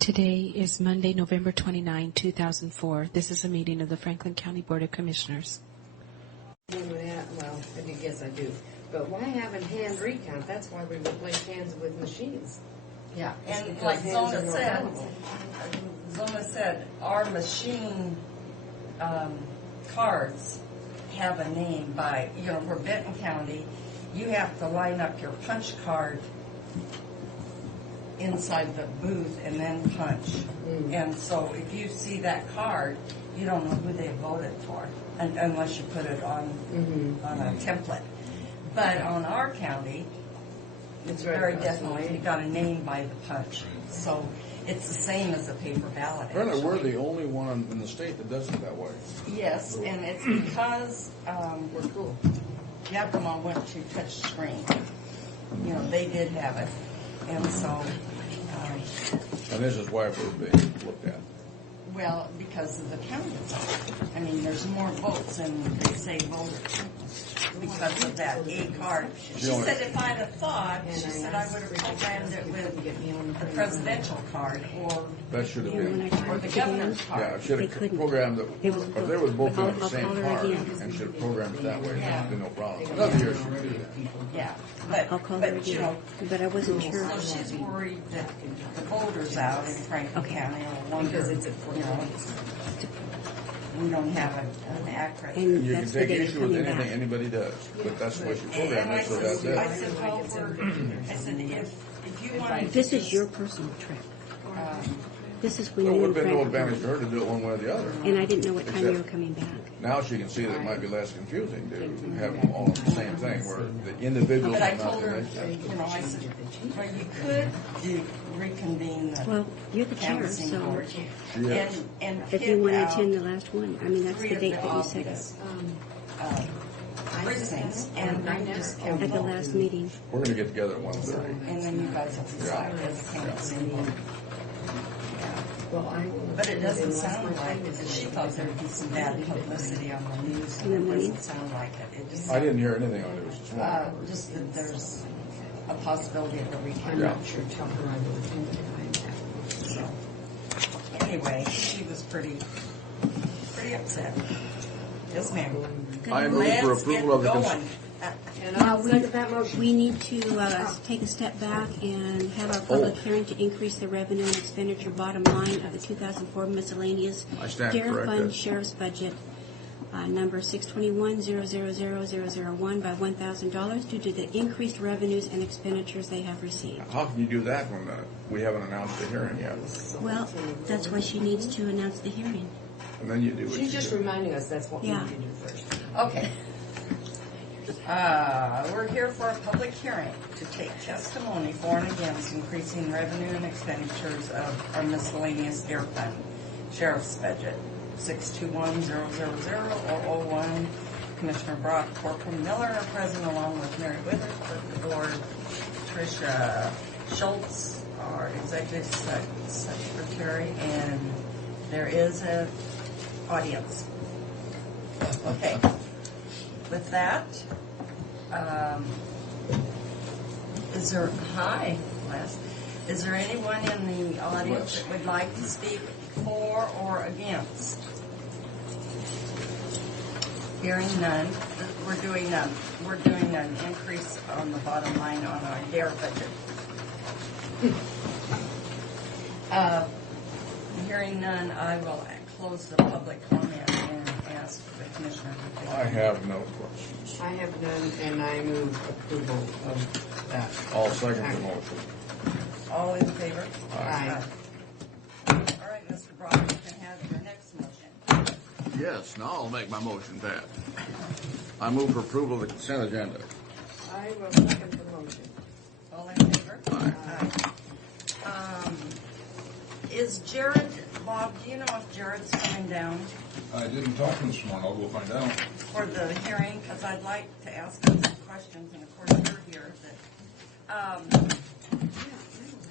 Today is Monday, November 29, 2004. This is a meeting of the Franklin County Board of Commissioners. Well, I guess I do. But why have a hand recount? That's why we replace hands with machines. Yeah, and like Zona said, our machine cards have a name by, we're Benton County. You have to line up your punch card inside the booth and then punch. And so if you see that card, you don't know who they voted for unless you put it on a template. But on our county, it's very definitely got a name by the punch. So it's the same as a paper ballot. Apparently we're the only one in the state that does it that way. Yes, and it's because We're cool. Yakima went to touch screen. They did have it. And so... And this is why we're being looked at. Well, because of the county. I mean, there's more votes than they say voters because of that A card. She said if I'd have thought, she said I would have programmed it with the presidential card or That should have been. the governor's card. Yeah, it should have programmed it. If they were both on the same card and should have programmed it that way, there'd be no problem. Another year she would do that. Yeah, I'll call her again, but I wasn't sure. So she's worried that the voters out in Franklin County will wonder, Because it's a we don't have an accurate. And You can that's the take day issue with coming anything back. anybody does, but that's the way she programmed And it, so that's I it. said, if you want This is your personal trip. This is when There you would have been no and Frank advantage to her to do it one way or the other. and I didn't know what time you were coming back. Now she can see that it might be less confusing to have them all the same thing, where the individuals But I are not told her, the next. I said, well, you could reconvene the Well, you're the chair, canvassing so board Yes. and if you pick want to out attend the last one, I mean, that's 3 the of date the that you set obvious up precincts, and I just at the last meeting. We're going to get together at 1:30. and then you guys will decide as a canvassing board. But it doesn't sound like she thought there'd be some bad publicity on the news, and it doesn't sound like it. It just I didn't hear anything on it this morning. just that there's a possibility of a recount. Yeah. sure tell her I will attend it. So anyway, she was pretty upset. Yes, ma'am. I move for approval of the going. And I'll second that motion. We need to take a step back and have our public hearing to increase the revenue and expenditure bottom line of the 2004 miscellaneous I stand Dare corrected. Fund Sheriff's Budget number 621-000-001 by $1,000 due to the increased revenues and expenditures they have received. How can you do that when we haven't announced the hearing yet? Well, that's why she needs to announce the hearing. And then you do what you She's just do. reminding us that's what we Yeah. need to do first. Okay. We're here for a public hearing to take testimony for and against increasing revenue and expenditures of our miscellaneous Dare Fund Sheriff's Budget 621-000-001. Commissioner Brock, Corporal Miller are present along with Mary Withers, Clerk of the Board, Tricia Schultz, our Executive Secretary, and there is an audience. Okay. With that, is there anyone in the audience that would like to speak for or against? Hearing none, we're doing an increase on the bottom line on our DARE budget. Hearing none, I will close the public comment and ask the commissioner. I have no questions. I have none, and I move approval of that. I'll second the motion. All in favor? Aye. All right, Mr. Brock, you can have your next motion. Yes, now I'll make my motion, Pat. I move for approval of the consent agenda. I will second the motion. All in favor? Aye. Is Jared, Bob, do you know if Jared's coming down I didn't talk to him this morning. I'll go find out. for the hearing? Because I'd like to ask him some questions, and of course you're here.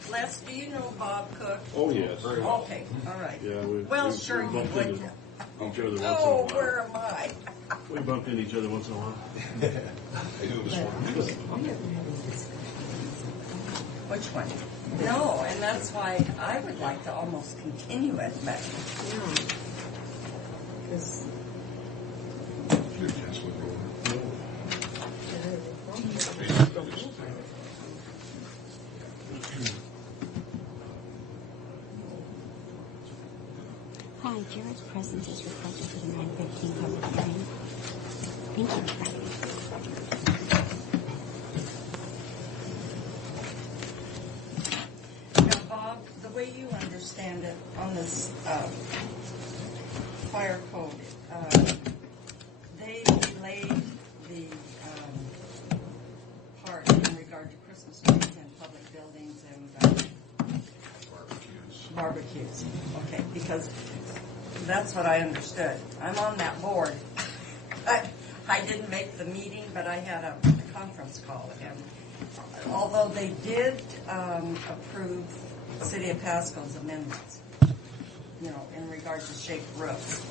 Les, do you know Bob Cook? Oh, yes. Okay, all right. Yeah, Well, sure you bumped would. into each other once in a Oh, while. where am I? We bumped into each other once in a while. I knew this morning. Which one? No, and that's why I would like to almost continue it, but No. 'Cause Should cancel it over. Hi, Jared's presence is requested for the 9:15 public hearing. Thank you. now, Bob, the way you understand it on this fire code, they delayed the part in regard to Christmas trees and public buildings and barbecues. Okay, because that's what I understood. I'm on that board. I didn't make the meeting, but I had a conference call. And although they did approve City of Pasco's amendments, in regard to shake roofs,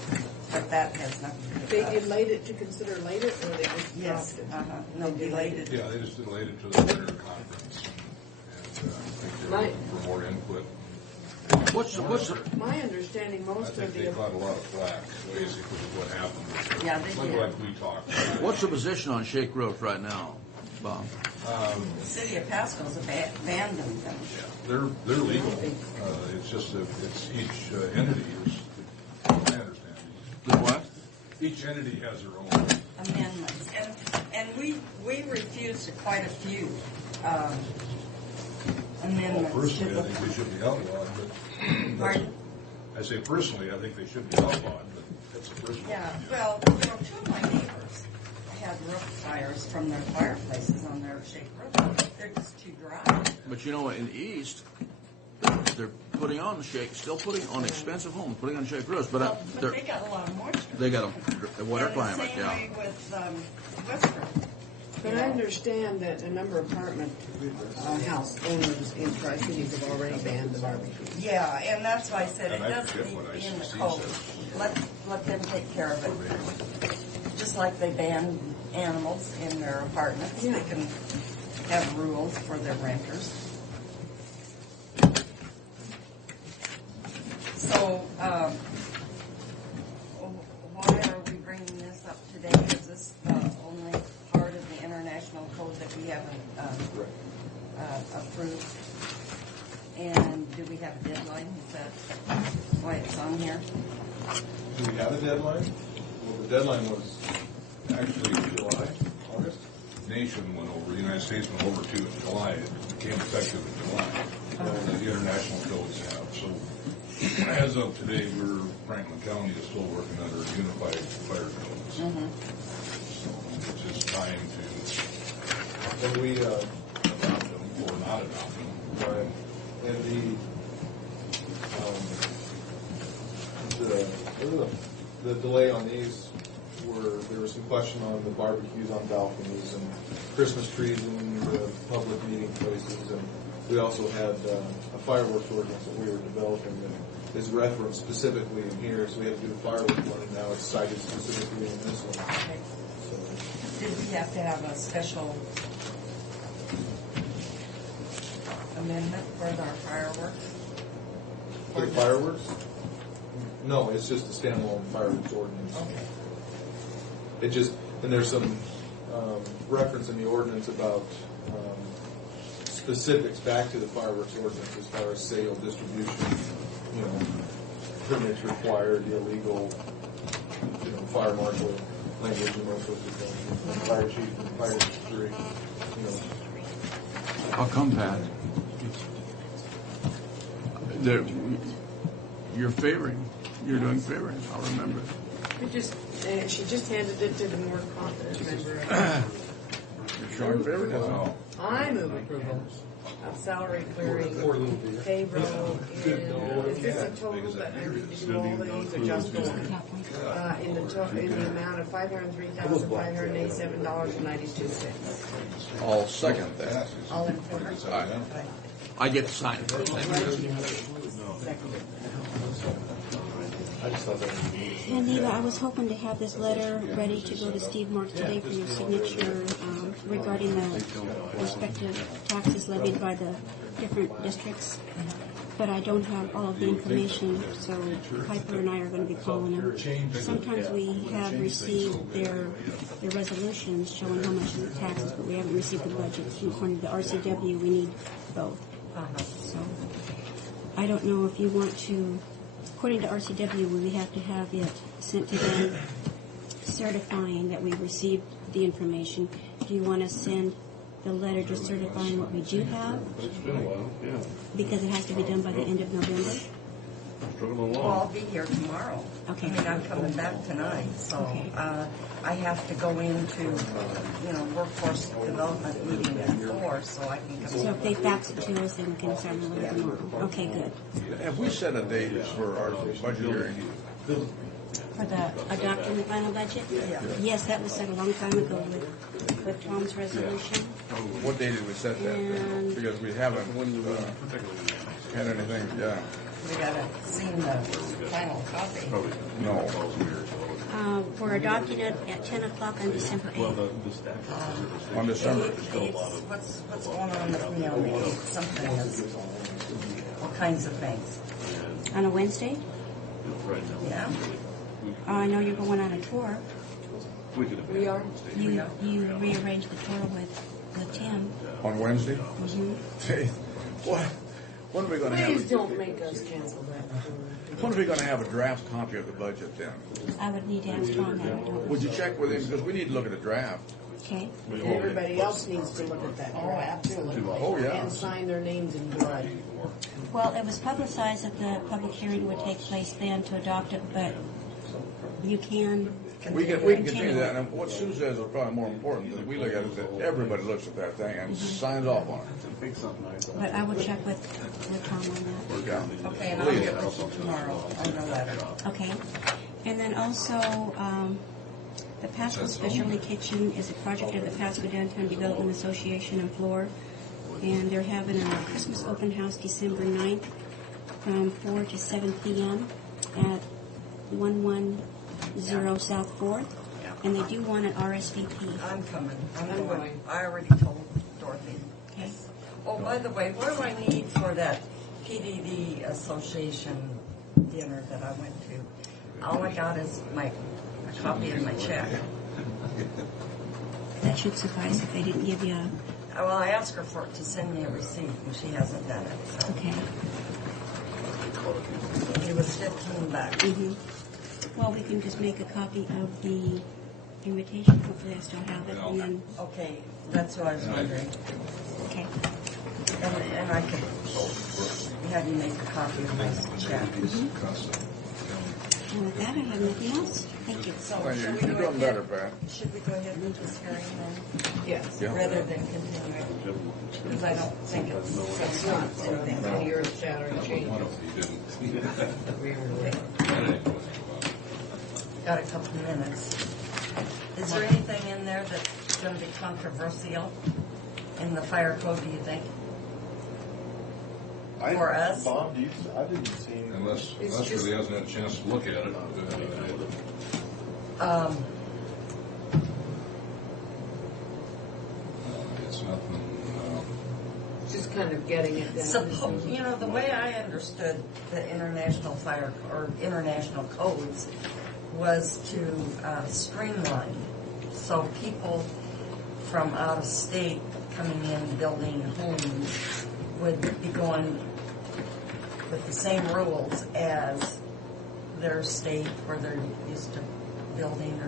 but that has nothing to do with they us. delayed it to consider later, or they just Yes, dropped it? no, delayed it. Yeah, they just delayed it to the winter conference. And I think they were for more input. My understanding, I most think of they the, caught a lot of flack, basically, what happened. Yeah, they did. Like we talked. What's the position on Shake Roof right now, Bob? The City of Pasco's abandoned them. They're legal. It's just that it's each entity is, I understand. The what? Each entity has their own. Amendments. And we refused quite a few amendments to Personally, I the... think they should be outlawed, but Pardon? I say personally, I think they should be outlawed, but that's a personal Yeah, opinion. well, two of my neighbors had roof fires from their fireplaces on their shake roof. They're just too dry. But in the East, they're putting on still putting on expensive homes, putting on Shake Roofs, but But they got a lot of moisture. they got a water climate, And the same way with Western. but I understand that a number of apartment house owners in Tri-Cities have already banned the barbecue. Yeah, and that's why I said it And I doesn't forget need what to be in the ICC code. says. Let them take care of it. Just like they ban animals in their apartments, they can have rules for their renters. So, why are we bringing this up today? Is this the only part of the international code that we haven't approved? And do we have a deadline? Is that why it's on here? Do we have a deadline? Well, the deadline was actually July, August. Nation went over, the United States went over to in July, it became effective in July. The international codes have, so as of today, Franklin County is still working under unified fire codes. So it's just time to And we, adopt them or not adopt them. right, and the delay on these there was some question on the barbecues on balconies and Christmas trees in the public meeting places, and we also had a fireworks ordinance that we were developing that is referenced specifically in here, so we had to do the fireworks one, and now it's cited specifically in this one. Okay. So, Did we have to have a special amendment for our fireworks? for the fireworks? No, it's just a standalone fireworks ordinance. Okay. It just, and there's some reference in the ordinance about specifics back to the fireworks ordinance as far as sale, distribution, permits required, illegal, fire marshal language and those sorts of things. And fire chief and fire security, How come, Pat? You're doing favoring, I'll remember. She just handed it to the more confident member. You're showing favor? Wow. I move approval of salary clearing, payroll, is this a total that I need to do all these or just one? In the amount of $503,587.92. I'll second that. All in favor? Aye. I get to sign first. I I just thought that was neat. And Neva, I was hoping to have this letter ready to go to Steve Marks today for your signature regarding the respective taxes levied by the different districts. But I don't have all of the information, so Piper and I are going to be calling them. Sometimes we have received their resolutions showing how much is the taxes, but we haven't received the budgets. And according to the RCW, we need both. So I don't know if you want to, according to RCW, we have to have it sent to them certifying that we received the information. Do you want to send the letter just certifying what we do have? It's been a while, yeah. Because it has to be done by the end of November? Struggling Well, along. I'll be here tomorrow. Okay. I mean, I'm coming back tonight, so Okay. I have to go into, workforce development meeting at 4, so I can come. So if they fax it to us, then we can send the letter tomorrow. Okay, good. Have we set a date for our budget hearing? For the adopting the final budget? Yeah. Yes, that was set a long time ago with Tom's resolution. What day did we set that? And- Because we haven't had anything, yeah. We haven't seen the final copy. No. We're adopting it at 10 o'clock on December 8th. On December. What's going on with me on the 8th? Something is, all kinds of things. On a Wednesday? Yeah? I know you're going on a tour. We are. You rearranged the tour with Tim. On Wednesday? Mhm. Hey, what? When are we going to have? Please don't make us cancel that. When are we going to have a draft copy of the budget then? I would need to ask Tom that. Would you check with him because we need to look at the draft? Okay. And everybody else needs to look at that draft too. Oh, yeah. And sign their names in blood. Well, it was publicized that the public hearing would take place then to adopt it, but you can. We can continue that. And what Sue says is probably more important that we look at it, that everybody looks at that thing and signs off on it. But I will check with Tom on Yeah. Okay, and I'll get with you tomorrow on the letter. that. Okay. And then also, the Pasco Specialty Kitchen is a project of the Pasco Downtown Development Association in Flore. And they're having a Christmas open house December 9th from 4 to 7 p.m. at 110 South 4th. And they do want an RSVP. I'm coming. I'm I'm going. going. I already told Dorothy. Okay. Oh, by the way, what do I need for that PDD Association dinner that I went to? All I got is a copy of my check. That should suffice if they didn't give you a... Well, I asked her for it to send me a receipt, and she hasn't done it. So Okay. it was $15. Mm-hmm. Well, we can just make a copy of the invitation. Hopefully I still have it. And then, Okay, that's what I was wondering. okay. And I could have you make a copy of my check. And with that, I have nothing else. Thank you. So Well, should we you're go doing better, ahead? Pat. Should we go ahead with this hearing then, Yes. Yeah. rather than continue it? Because I don't think it's It's not anything. any earth shattering changes. He didn't. Got a couple minutes. Is there anything in there that's going to be controversial in the fire code, do you think? For us? Bob, I didn't see any. Unless really hasn't had a chance to look at it. It's nothing, Just kind of getting it down. The way I understood the international fire or international codes was to streamline, so people from out of state coming in building homes would be going with the same rules as their state where they're used to building,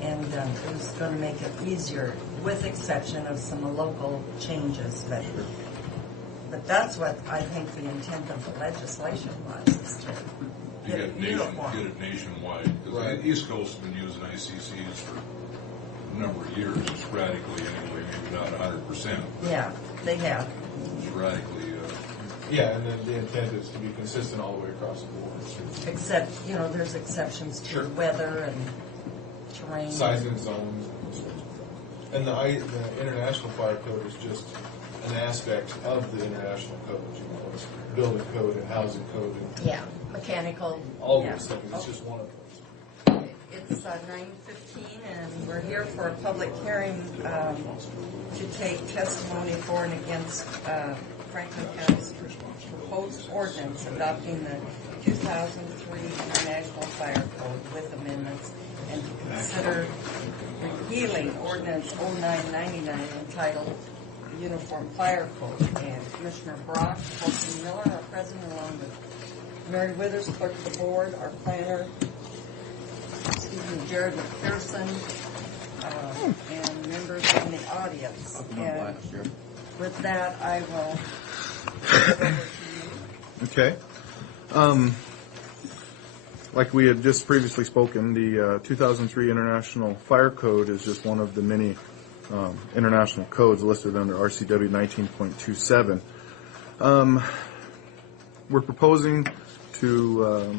and it was going to make it easier, with exception of some local changes. But that's what I think the intent of the legislation was, is to you get get it uniform. nationwide. 'Cause Right. the East Coast has been using ICCs for a number of years, sporadically anyway, maybe not 100%, Yeah, they have. sporadically. Yeah, and then the intent is to be consistent all the way across the board. Except, there's exceptions to Sure. weather and terrain. Size and zones. And the International Fire Code is just an aspect of the international code. building code and housing code and Yeah, mechanical. all yeah. those things. It's Okay. just one of those. It's 9:15, and we're here for a public hearing to take testimony for and against Franklin County's proposed ordinance adopting the 2003 International Fire Code with amendments, and to consider repealing Ordinance 0999 entitled Uniform Fire Code. And Commissioner Brock, Fulton Miller are present, along with Mary Withers, clerk of the board, our planner, Jared McPherson, and members in the audience. And with that, I will turn it over to you. Okay. Like we had just previously spoken, the 2003 International Fire Code is just one of the many international codes listed under RCW 19.27. We're proposing to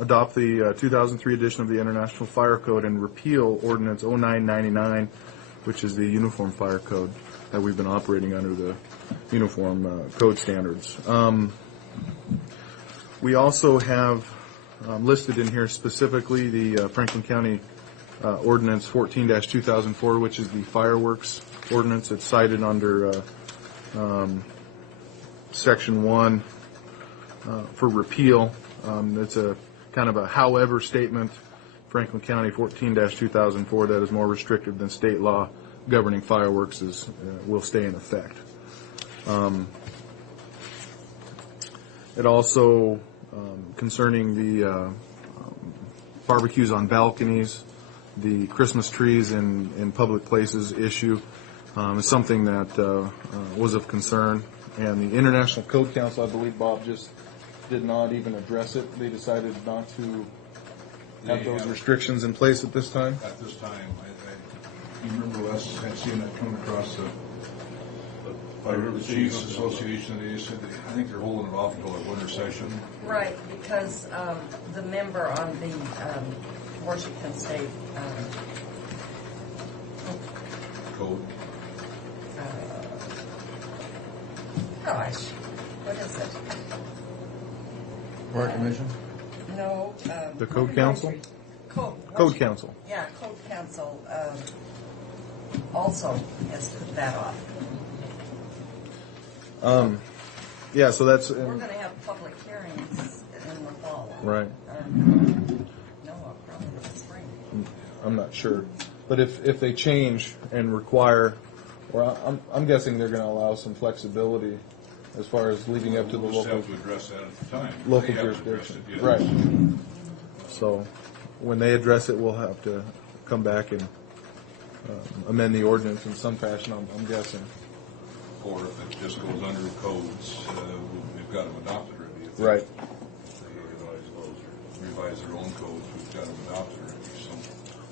adopt the 2003 edition of the International Fire Code and repeal Ordinance 0999, which is the Uniform Fire Code that we've been operating under the Uniform Code standards. We also have listed in here specifically the Franklin County Ordinance 14-2004, which is the fireworks ordinance. It's cited under Section 1 for repeal. It's a kind of a however statement. Franklin County 14-2004 that is more restrictive than state law governing fireworks will stay in effect. It also, concerning the barbecues on balconies, the Christmas trees in public places issue, is something that was of concern. And the International Code Council, I believe, Bob, just did not even address it. They decided not to have those restrictions in place at this time. At this time, you remember us seeing that come across the Fire Chiefs Association. They said I think they're holding it off until our winter session. Right, because the member on the Washington State Code. gosh, what is it? Fire Commission? No. The Code Council? Code Council. Yeah, Code Council also has put that off. Yeah, so that's... We're going to have public hearings in the fall. Right. No, probably in the spring. I'm not sure. But if they change and require, or I'm guessing they're going to allow some flexibility as far as leading up to the We'll just local have to address that at the time. local They haven't addressed jurisdiction. it yet. Right. So when they address it, we'll have to come back and amend the ordinance in some fashion, I'm guessing. Or if it just goes under codes, we've got them adopted already. If Right. They revise their own codes, we've got them adopted already. So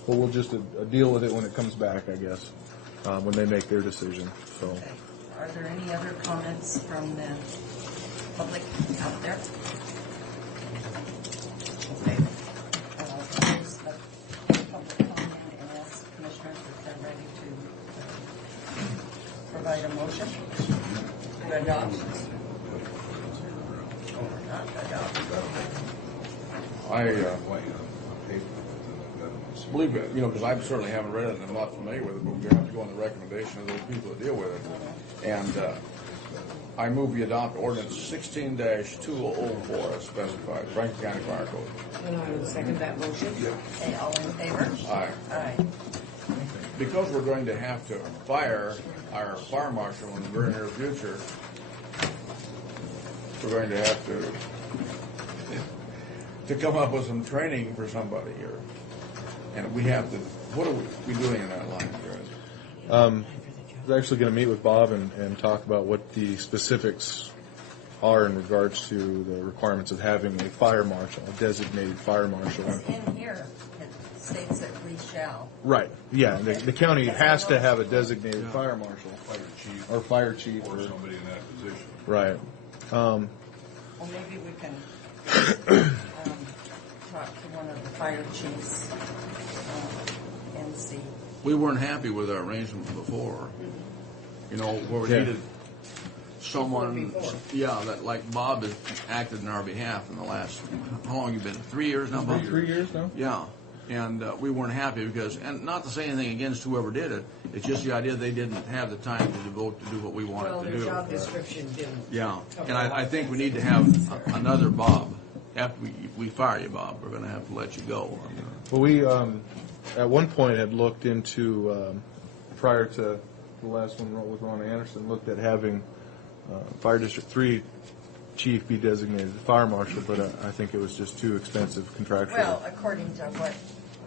Well, we'll just deal with it when it comes back, I guess, when they make their decision. So. Okay. Are there any other comments from the public out there? Okay. Close the public comment and ask commissioners if they're ready to provide a motion to adopt. Or not adopt. I why paper? believe it, because I certainly haven't read it and I'm not familiar with it, but we're going to have to go on the recommendation of those people that deal with it. And I move we adopt ordinance 16-2004 as specified, Franklin County Fire Code. And I would second that motion. Okay, all in favor? Aye. Aye. Because we're going to have to fire our fire marshal in the very near future, we're going to have to come up with some training for somebody here. And we have to, what are we doing in that line, guys? I was actually going to meet with Bob and talk about what the specifics are in regards to the requirements of having a fire marshal, a designated fire marshal. Because in here, it states that we shall. Right. Yeah. The county has to have a designated fire marshal Fire chief or fire chief. or somebody in that position. Right. Well, maybe we can talk to one of the fire chiefs and see. We weren't happy with our arrangement before, where we needed someone, before. yeah, that like Bob has acted in our behalf in the last, how long you been, 3 years now, Bob? 3 years now? Yeah, and we weren't happy because, and not to say anything against whoever did it, it's just the idea they didn't have the time to devote to do what we wanted Well, to their do. job description didn't. Yeah, and I think we need to have another Bob. After we fire you, Bob, we're going to have to let you go. Well, we at one point had looked into, prior to the last one with Ron Anderson, looked at having Fire District 3 chief be designated the fire marshal, but I think it was just too expensive contractually. Well, according to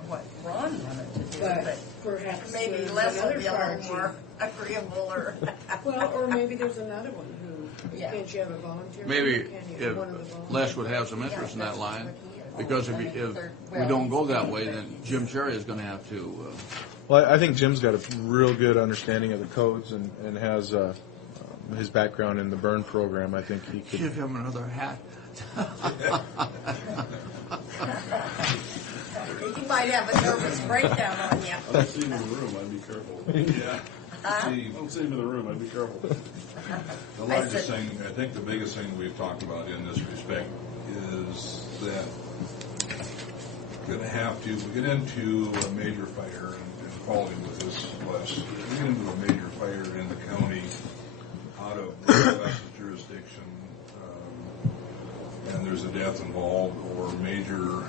what Ron wanted to do, But but perhaps maybe there's Les another will be a fire little more agreeable or. Well, or maybe there's another one who, Yeah. can't you have a volunteer? Maybe Can you have one of the if volunteers? Les would have some interest in that line, because if we don't go that way, then Jim Cherry is going to have to. Well, I think Jim's got a real good understanding of the codes and has his background in the burn program. I think he could. Give him another hat. You might have a nervous breakdown on you. I don't see him in the room, I'd be careful. Yeah. I don't see him in the room, I'd be careful. The largest thing, I think the biggest thing we've talked about in this respect is that we're going to have to, we get into a major fire, and following with this less, we get into a major fire in the county out of West's jurisdiction, and there's a death involved or major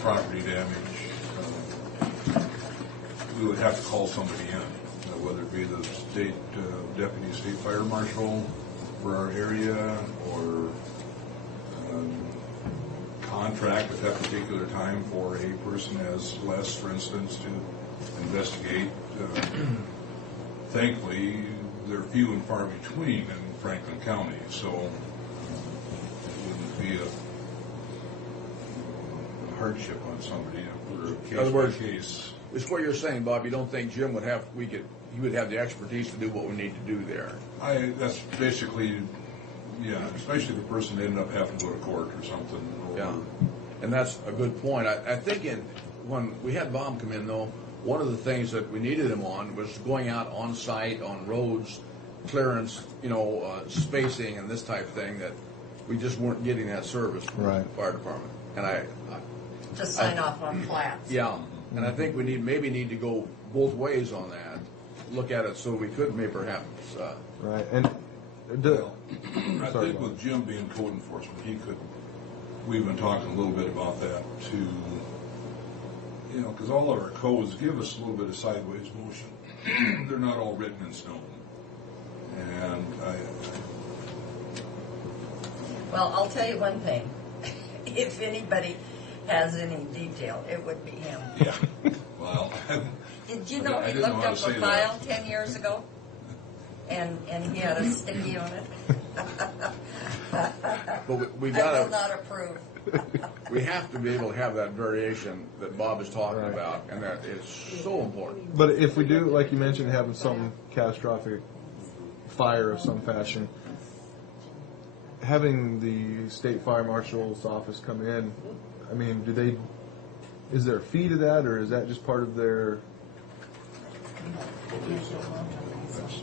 property damage, we would have to call somebody in, whether it be the state deputy state fire marshal for our area or contract at that particular time for a person as Les, for instance, to investigate. Thankfully, they're few and far between in Franklin County, so it wouldn't be a hardship on somebody for a In other words, case. It's what you're saying, Bob. You don't think Jim would have? He would have the expertise to do what we need to do there. That's basically, yeah, especially the person ended up having to go to court or something. Or, Yeah, and that's a good point. I think when we had Bob come in, though, one of the things that we needed him on was going out on site, on roads, clearance, spacing and this type of thing, that we just weren't getting that service from Right. the fire department. And To sign off on plats. yeah, and I think we maybe need to go both ways on that. Look at it so we could maybe perhaps. Right, and I sorry, think Bob. with Jim being code enforcement, we've been talking a little bit about that too. Because all of our codes give us a little bit of sideways motion. They're not all written in stone. And Well, I'll tell you one thing. If anybody has any detail, it would be him. yeah, well, Did you know I he didn't know looked how up to say a that. file 10 years ago? And he had a sticky on it? But we I will got not approve. we have to be able to have that variation that Bob is talking Right. about, and that is so important. But if we do, like you mentioned, having some catastrophic fire of some fashion, having the state fire marshal's office come in, I mean, is there a fee to that, or is that just part of their that's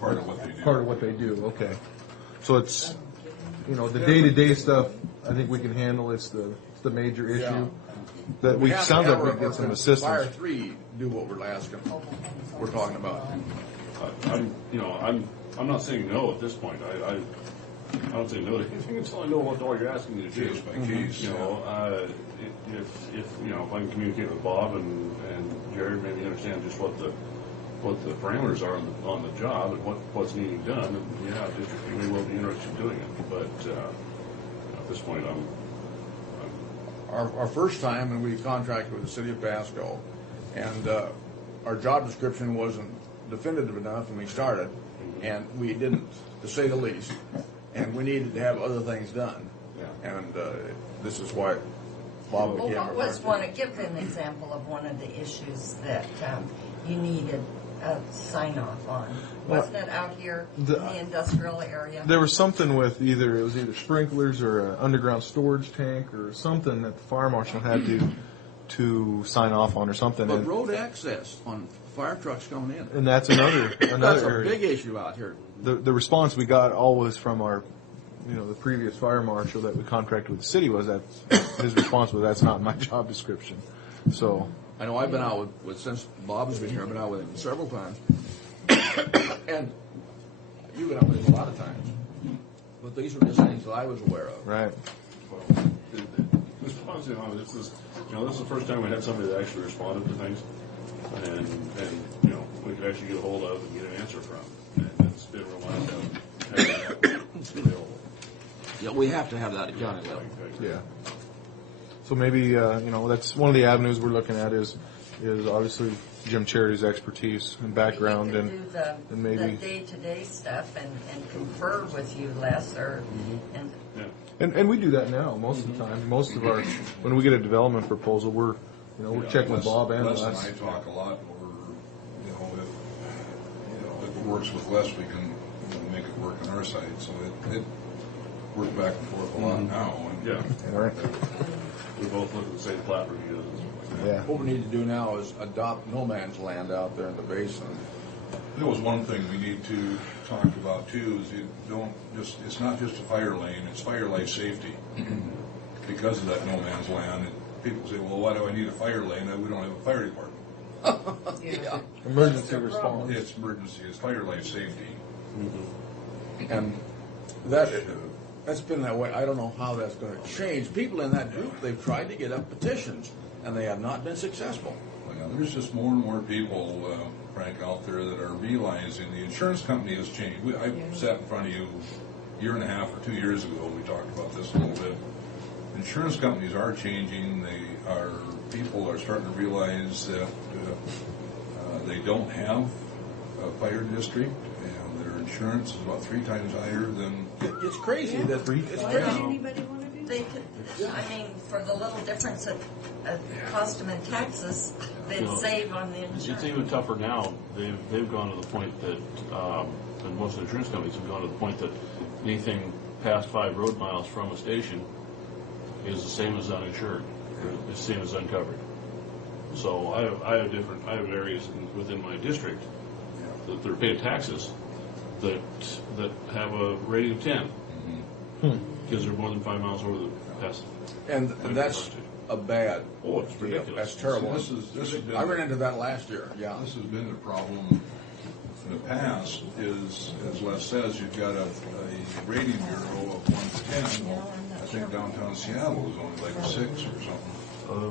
part of what they do. part of what they do? Okay, so it's the day-to-day stuff. I think we can handle. It's the major issue Yeah. that we have to sounds have like we our- get some Fire assistance. 3 do what we're asking. We're talking about. I'm not saying no at this point. I don't say no to anything until I know what all you're asking me to do. Case by case. If I can communicate with Bob and Jerry, maybe understand just what the parameters are on the job and what's needing done, and yeah, district may well be interested in doing it. But at this point, Our first time, and we contracted with the city of Pasco, and our job description wasn't definitive enough when we started, and we didn't, to say the least, and we needed to have other things done. Yeah. And this is why Bob Well, became our what was first. one? Give an example of one of the issues that you needed a sign off on. Wasn't it out here in the industrial area? There was something with either sprinklers or an underground storage tank or something that the fire marshal had to sign off on or something. But And road access on fire trucks coming in. And that's another That's a area. big issue out here. The response we got always from our, the previous fire marshal that we contracted with the city was that his response was, that's not my job description. So, I know I've been out with since Bob's been here, I've been out with him several times. And you've been out with him a lot of times. But these were just things that I was aware of. right. Mr. Ponce, this is the first time we had somebody that actually responded to things, and we could actually get a hold of and get an answer from. And it's been real nice to have that available. Yeah, we have to have that at county level. Yeah. So maybe, that's one of the avenues we're looking at is obviously Jim Charity's expertise and background, He and could do the maybe day-to-day stuff and confer with you less, or and and we do that now most of the time. Most of our when we get a development proposal, we're checking with Bob and Les Les. and I talk a lot, or if it works with Les, we can make it work on our side. So it works back and forth a lot now. And Yeah, All right. we both look at the same plat reviews. Yeah. What we need to do now is adopt no man's land out there in the basin. there was one thing we need to talk about too, is it's not just a fire lane, it's fire life safety. Because of that no man's land, people say, well, why do I need a fire lane? We don't have a fire department. Yeah. Emergency response. It's emergency, it's fire life safety. And that's been that way. I don't know how that's going to change. People in that group, they've tried to get up petitions, and they have not been successful. Well, there's just more and more people, Frank, out there that are realizing the insurance company has changed. I sat in front of you a year and a half or 2 years ago. We talked about this a little bit. Insurance companies are changing. People are starting to realize that they don't have a fire district, and their insurance is about 3 times higher than. It's crazy. It's Why crazy. does anybody want to do they that? could. I mean, for the little difference of cost them in taxes, they'd save on the It's insurance. even tougher now. They've gone to the point that, and most of the insurance companies have gone to the point that anything past 5 road miles from a station is the same as uninsured, the same as uncovered. So I have areas within my district that they're paying taxes that have a rating of 10 because they're more than 5 miles over the past. And that's a bad. Oh, it's deal. ridiculous. That's terrible. This has been, I ran into that last year. Yeah. This has been the problem in the past. Is, as Les says, you've got a rating bureau of 1 to 10. Well, I think downtown Seattle is only like a 6 or something.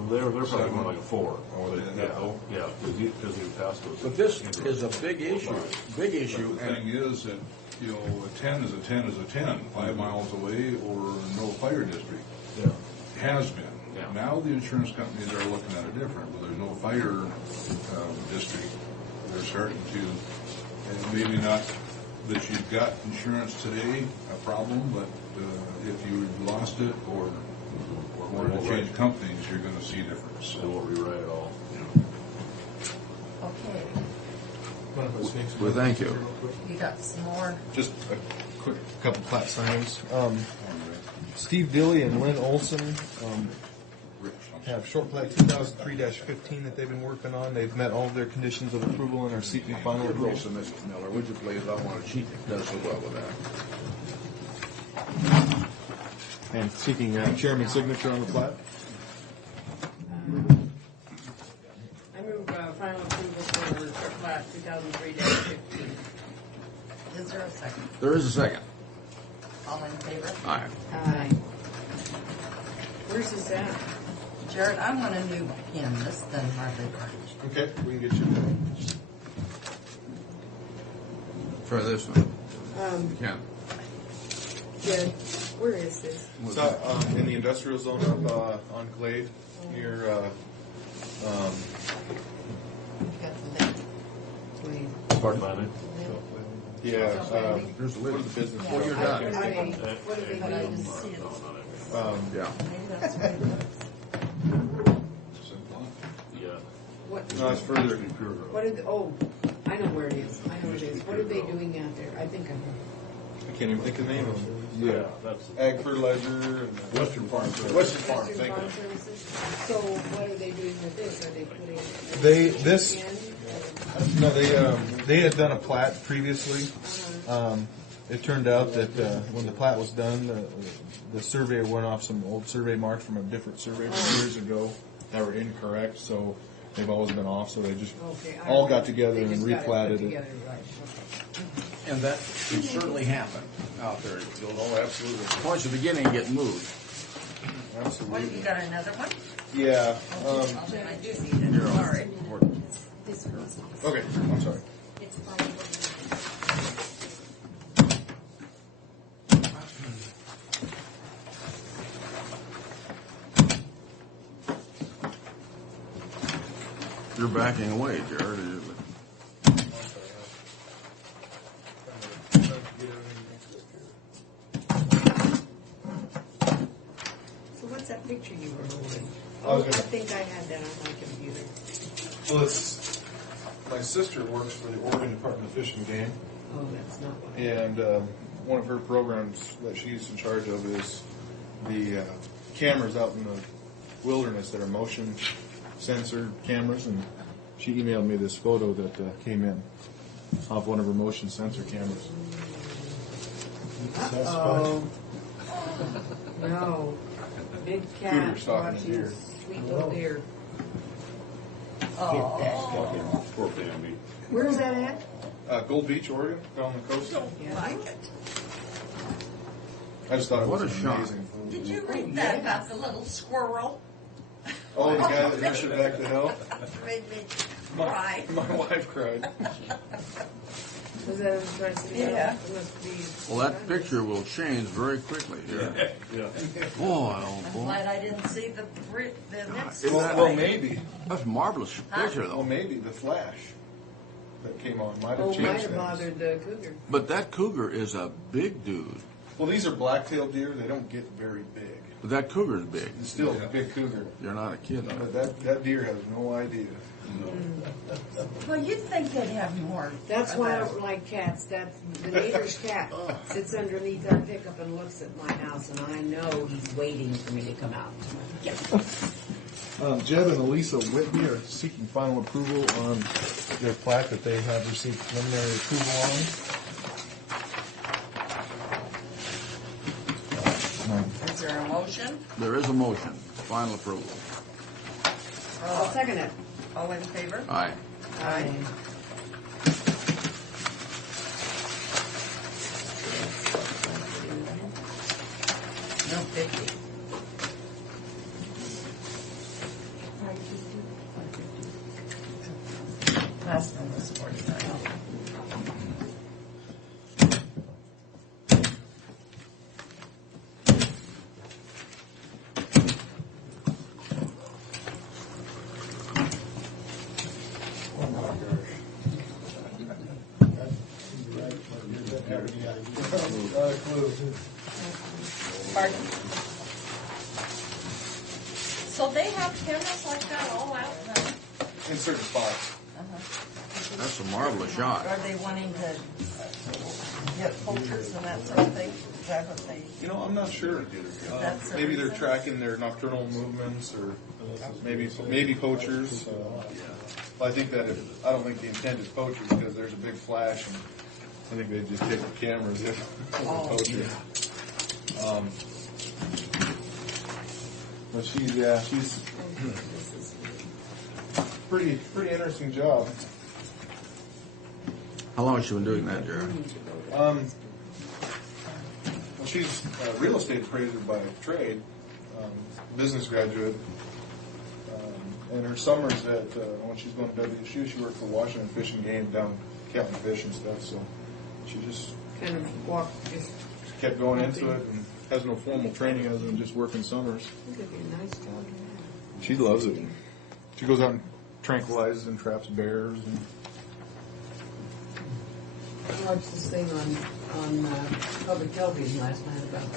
They're probably more like a 4. Oh, they that low? Yeah, because they passed those. But this is a big issue. Big issue. The thing is that, a 10 is a 10 is a 10, 5 miles away or no fire district. Yeah. Has been. Yeah. Now the insurance companies are looking at it different. Well, there's no fire district. They're starting to, and maybe not that you've got insurance today, a problem, but if you lost it or wanted to change companies, you're going to see difference. So we'll rewrite it all. Okay, Well, thank you. you got some more. Just a quick couple plat signings. Steve Dilly and Lynn Olson have short plat 2003-15 that they've been working on. They've met all of their conditions of approval and are seeking final Good approval. Wilson, Mrs. Miller, would you please? I want to cheat. Does so well with that. And seeking chairman's signature on the plat. I move final approval for plat 2003-15. Is there a second? There is a second. All in favor? Aye. Aye. Where's this at? Jared, I want a new pen. This doesn't hardly work. Okay, we can get you. Try this one. Ken. Jared, where is this? It's in the industrial zone up on Glade near. Got the link. Pardon? Yeah, There's the what lid. is the business? Well, you're done. Okay, what do they But I do? just see it. Yeah. Maybe that's what it is. Yeah. What, No, it's further. what did, I know where it is. I know where it is. What are they doing out there? I think I know. I can't even think of the name of it. Yeah, that's. Ag fertilizer and Western Farm Service. Western Farm, Western thank Farm you. Services. So what are they doing with this? Are they putting? They- this- in? No, they had done a plat previously. It turned out that when the plat was done, the surveyor went off some old survey marks from a different survey years ago that were incorrect, so they've always been off, so they just all got together They and just got it put replatted it. together, right, okay. And that can certainly happen out there. You'll know absolutely. Towards the beginning, get moved. What, you got another one? Yeah. I do need it, sorry. This was. Okay, I'm sorry. It's fine. You're backing away, Jared. So what's that picture you were holding? I Oh, was I gonna- think I had that on my computer. Well, it's my sister works for the Oregon Department of Fish and Game, Oh, that's not what. and one of her programs that she's in charge of is the cameras out in the wilderness that are motion sensor cameras, and she emailed me this photo that came in off one of her motion sensor cameras. Oh. No. Big cat Cougar's talking to watching deer. sweet little deer. Oh, Poor family. Where's that at? Gold Beach, Oregon, down the coast. Yeah. like it. I just thought it What was a shot. amazing. Did you read that about the little squirrel? Oh, the guy that rushed it back to hell? Made me cry. My wife cried. Was that interesting? Yeah. It must be. Well, that picture will change very quickly, Jared. Yeah. Boy, oh I'm boy. glad I didn't see the next Isn't one. that Well, maybe. That's a marvelous picture, Well, though. maybe the flash that came on might have Oh, changed might have things. bothered the cougar. But that cougar is a big dude. Well, these are black-tailed deer. They don't get very big. But that cougar's big. It's still a big cougar. You're not a kid. But that deer has no idea. Well, you'd think they'd have more. That's why I about- don't like cats. That's the neighbor's cat sits underneath our pickup and looks at my house, and I know he's waiting for me to come out. Jeb and Elisa Whitby are seeking final approval on their plat that they have received preliminary approval on. Is there a motion? There is a motion. Final approval. I'll second it. All in favor? Aye. Aye. No, 50. Last one was 49. Pardon? So they have cameras like that all out now? In certain spots. That's a marvelous shot. Are they wanting to get poachers and that sort of thing? Is that what they, You know, I'm not sure. that's the Maybe they're reason? tracking their nocturnal movements, or maybe poachers. I think that I don't think the intent is poachers because there's a big flash, and I think they just take the cameras if it's a poacher. But she's pretty interesting job. How long has she been doing that, Jared? Well, she's a real estate appraiser by trade, business graduate. And her summers when she's going to WSU, she worked for Washington Fish and Game down counting fish and stuff. So she just Kind of just kept going into it and has no formal training other than just working summers. I think it'd be a nice job to have. She loves it. She goes out and tranquilizes and traps bears. And I watched this thing on public television last night about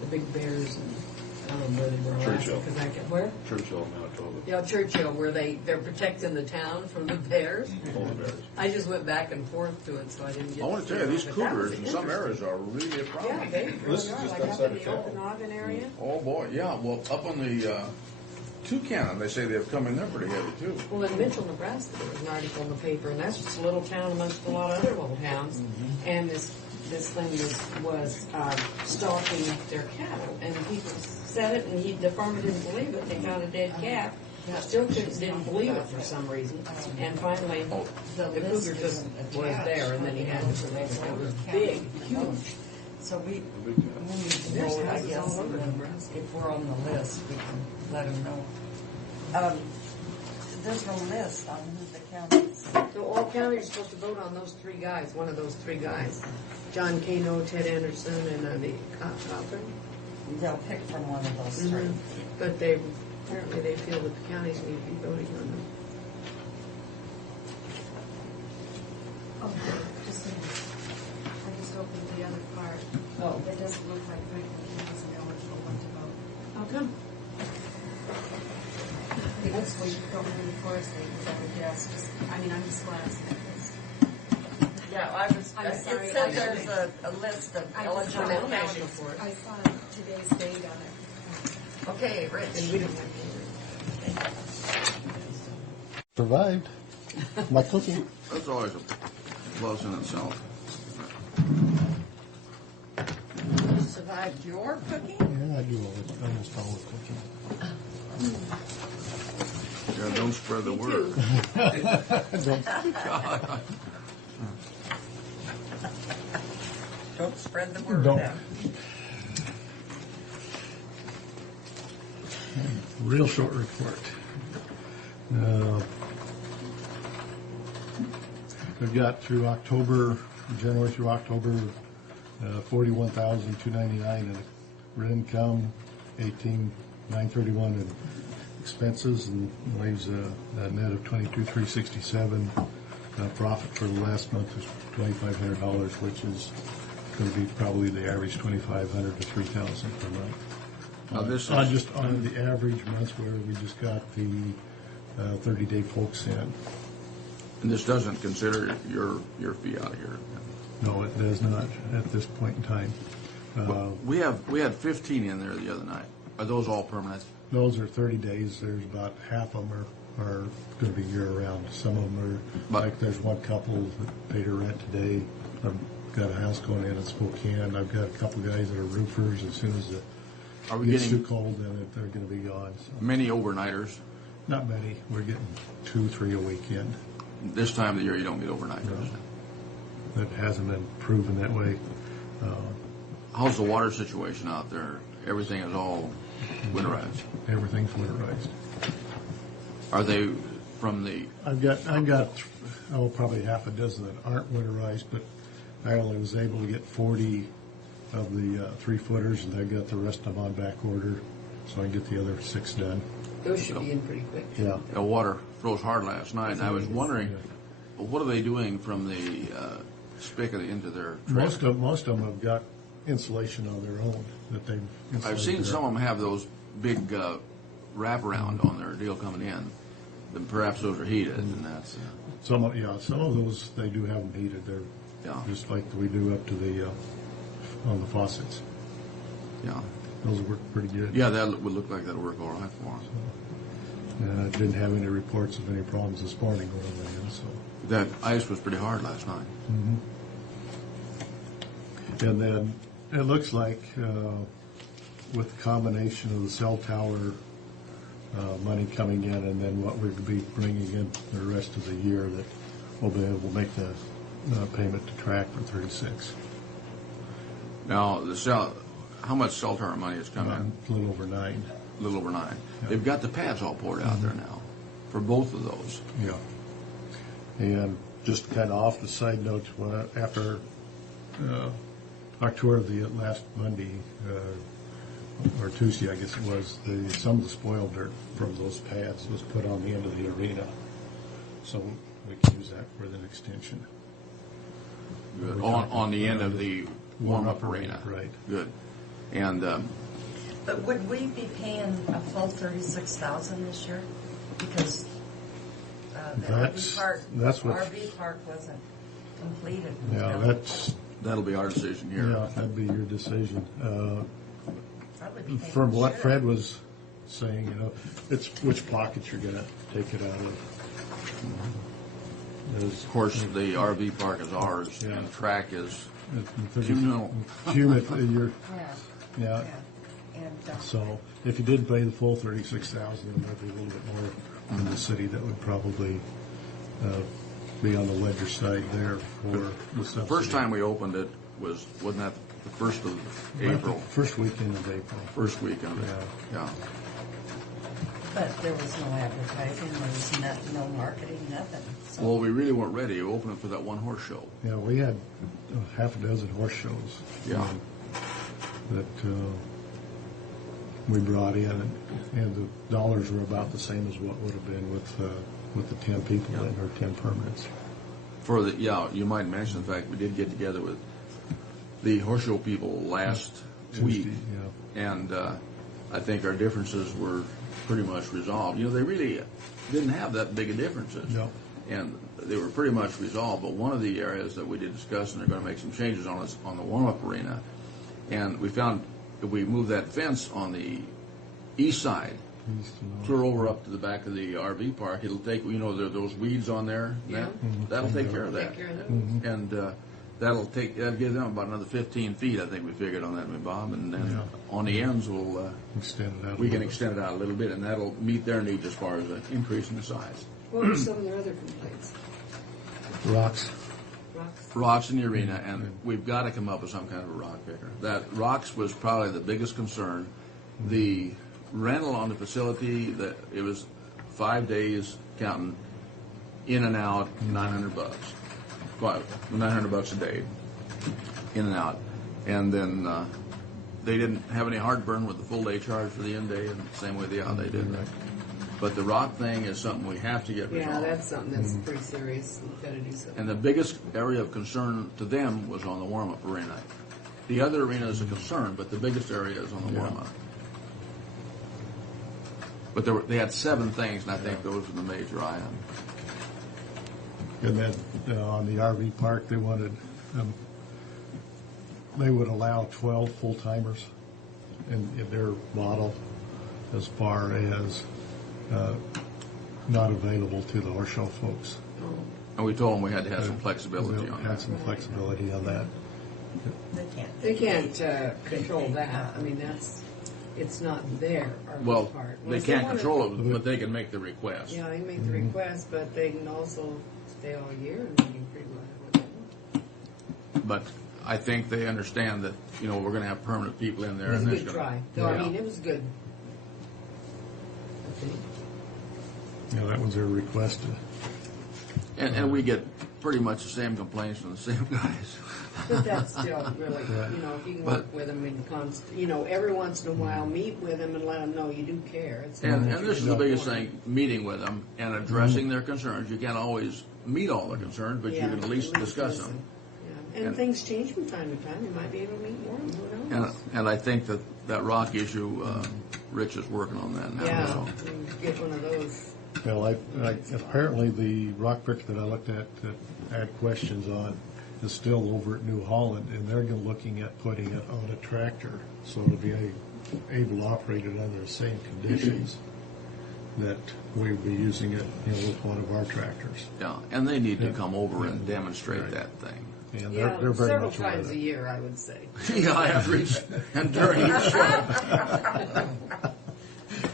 the big bears, and I don't know where they were last Churchill. because I can where? Churchill, Manitoba. Yeah, Churchill, where they're protecting the town from the bears. Polar bears. I just went back and forth to it, so I didn't get. I want to tell you, these cougars in some areas are really a problem. Yeah, they This is really are, just like up outside in of the town. Okanagan area. Oh, boy, yeah. Well, up on the Tucana, they say they've come in there pretty heavy too. Well, in Mitchell, Nebraska, there was an article in the paper, and that's just a little town amongst a lot of other little towns. And this thing was stalking their cattle, and people said it, and the farmer didn't believe it. They found a dead calf. Still didn't believe it for some reason. And finally, the cougar just was there, and then he had to release it. It was big, huge. So we need to vote, I guess, and then if we're on the list, we can let them know. There's no list on who the counties. So all counties are supposed to vote on those three guys, one of those three guys. John Kano, Ted Anderson, and the Cochran. They'll pick from one of those three. But apparently they feel that the counties need to be voting on them. Oh, just a minute. I just opened the other part. Oh. It doesn't look like Franklin County's an eligible one to vote. How come? Because we don't have any forest acres, I would guess. I'm just glancing at this. Yeah, I'm sorry, it said there's a list of I just eligible saw it. counties. I saw today's date on it. Okay, Rich. And we don't have Survived my cooking. That's always a plus in itself. You survived your cooking? Yeah, I do almost all the cooking. Yeah, don't spread the word. Don't spread the word Don't. out. Real short report. We've got through October, January through October, $41,299 in income, $18,931 in expenses, and leaves a net of $22,367. Profit for the last month was $2,500, which is going to be probably the average $2,500 to $3,000 per month. Now this On is, just on the average month where we just got the 30-day folks in. and this doesn't consider your fee out of here. No, it does not at this point in time. We had 15 in there the other night. Are those all permanent? Those are 30 days. There's about half of them are going to be year-round. Some of them are, But- like there's one couple that paid her rent today. I've got a house going in Spokane. I've got a couple guys that are roofers. As soon as Are it we gets getting too cold, then they're going to be gone. So. many overnighters? Not many. We're getting 2-3 a weekend. This time of the year, you don't get overnighters. That hasn't been proven that way. How's the water situation out there? Everything is all winterized. Everything's winterized. Are they from the? I've got probably half a dozen that aren't winterized, but I only was able to get 40 of the 3-footers, and I've got the rest of them on back order, so I can get the other 6 done. Those should be in pretty quick. Yeah. The water froze hard last night, and I was wondering, what are they doing from the spigot into their trash? Most of them have got insulation on their own that they've insulated. I've seen some of them have those big wraparound on their deal coming in. Then perhaps those are heated, and that's Some of those they do have them heated. They're Yeah. just like we do up to the on the faucets. yeah, Those work pretty good. yeah. That would look like that'll work all right for them. I didn't have any reports of any problems this morning going in, so. That ice was pretty hard last night. And then it looks like with the combination of the cell tower money coming in and then what we're going to be bringing in the rest of the year, that we'll be able to make the payment to track for 36. Now how much cell tower money has come in? A little over 9. A little over 9. They've got the pads all poured out there now for both of those. Yeah. And just kind of off the side note, after our tour of the last Monday, or Tuesday, I guess it was, some of the spoiled dirt from those pads was put on the end of the arena. So we can use that for an extension. Good. On the end of the warm-up arena. Right. Good. And But would we be paying a full $36,000 this year? Because the RV park wasn't completed. Yeah, that'll be our decision here. that'd be your decision. I would be paying From what sure. Fred was saying, you know, it's which pocket you're going to take it out of. Of course, the RV park is ours, Yeah. and the track is Cumulative. You're, yeah. And, So if you did pay the full 36,000, then there'd be a little bit more from the city that would probably be on the ledger side there for the subsidy. the first time we opened it wasn't that the first of April? First weekend of April. First weekend. Yeah. but there was no advertising, there was no marketing, nothing. So Well, we really weren't ready. We opened it for that one horse show. Yeah, we had half a dozen horse shows. Yeah. That we brought in, and the dollars were about the same as what would have been with the 10 people in, or 10 permits. You might mention the fact we did get together with the horse show people last week, Tuesday, and I think our differences were pretty much resolved. You know, they really didn't have that big of differences. No. And they were pretty much resolved, but one of the areas that we did discuss, and they're going to make some changes on is on the warm-up arena, and we found if we move that fence on the east side, clear over up to the back of the RV park, it'll take, you know, there are those weeds on there, that'll take care of that. Take care of those. And that'll give them about another 15 feet, I think we figured on that, Bob, and then on the ends we'll Extend it out. we can extend it out a little bit, and that'll meet their needs as far as increasing the size. What were some of their other complaints? Rocks. Rocks? Rocks in the arena, and we've got to come up with some kind of a rock picker. That rocks was probably the biggest concern. The rental on the facility, that it was 5 days counting in and out, $900. $900 a day, in and out, and then they didn't have any heartburn with the full day charge for the in day, and the same way the out day did. But the rock thing is something we have to get resolved. Yeah, that's something that's pretty serious. We've got to do something. And the biggest area of concern to them was on the warm-up arena. The other arena is a concern, but the biggest area is on the warm-up. But they had 7 things, and I think those were the major items. And then on the RV park, they wanted, they would allow 12 full-timers in their model as far as not available to the horse show folks. And we told them we had to have some flexibility on Had that. some flexibility on that. They can't control that. I mean, it's not their RV Well, park. they Unless can't wanna- control it, but they can make the request. Yeah, they can make the request, but they can also stay all year and they can pretty much what they want. But I think they understand that, you know, we're going to have permanent people in there. It was a and there's good gonna- try. No, I Yeah. mean, it was good. I think. You know, that was their request. And we get pretty much the same complaints from the same guys. But that's still really, you know, if you can work with them and every once in a while meet with them and let them know you do care. It's not And that this is you're the biggest ignoring thing, meeting with them and addressing their concerns. You can't always meet all their concerns, but you can at least discuss listen. them. Yeah. And things change from time to time. You might be able to meet more. Who knows? And I think that rock issue, Rich is working on that now. Yeah, So. you get one of those. Well, apparently the rock picker that I looked at had questions on is still over at New Holland, and they're looking at putting it on a tractor, so to be able to operate it under the same conditions that we would be using it, you know, with one of our tractors. Yeah, and they need to come over and demonstrate Right. that thing. And Yeah, they're very several much aware times of a it. year, I would say. Yeah, I have reached, and during each show.